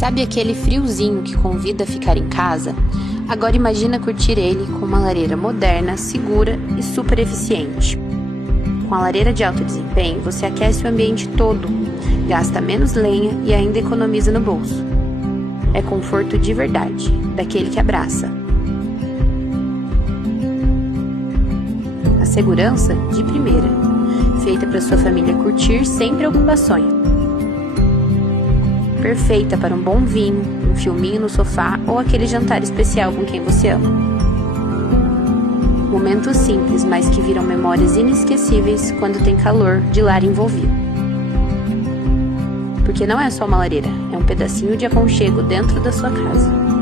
Sabe aquele friozinho que convida a ficar em casa? Agora imagina curtir ele com uma lareira moderna, segura e super eficiente. Com a lareira de alto desempenho, você aquece o ambiente todo, gasta menos lenha e ainda economiza no bolso. É conforto de verdade, daquele que abraça. A segurança de primeira, feita para sua família curtir sem preocupações. Perfeita para um bom vinho, um filminho no sofá ou aquele jantar especial com quem você ama. Momentos simples, mas que viram memórias inesquecíveis quando tem calor de lar envolvido. Porque não é só uma lareira, é um pedacinho de aconchego dentro da sua casa.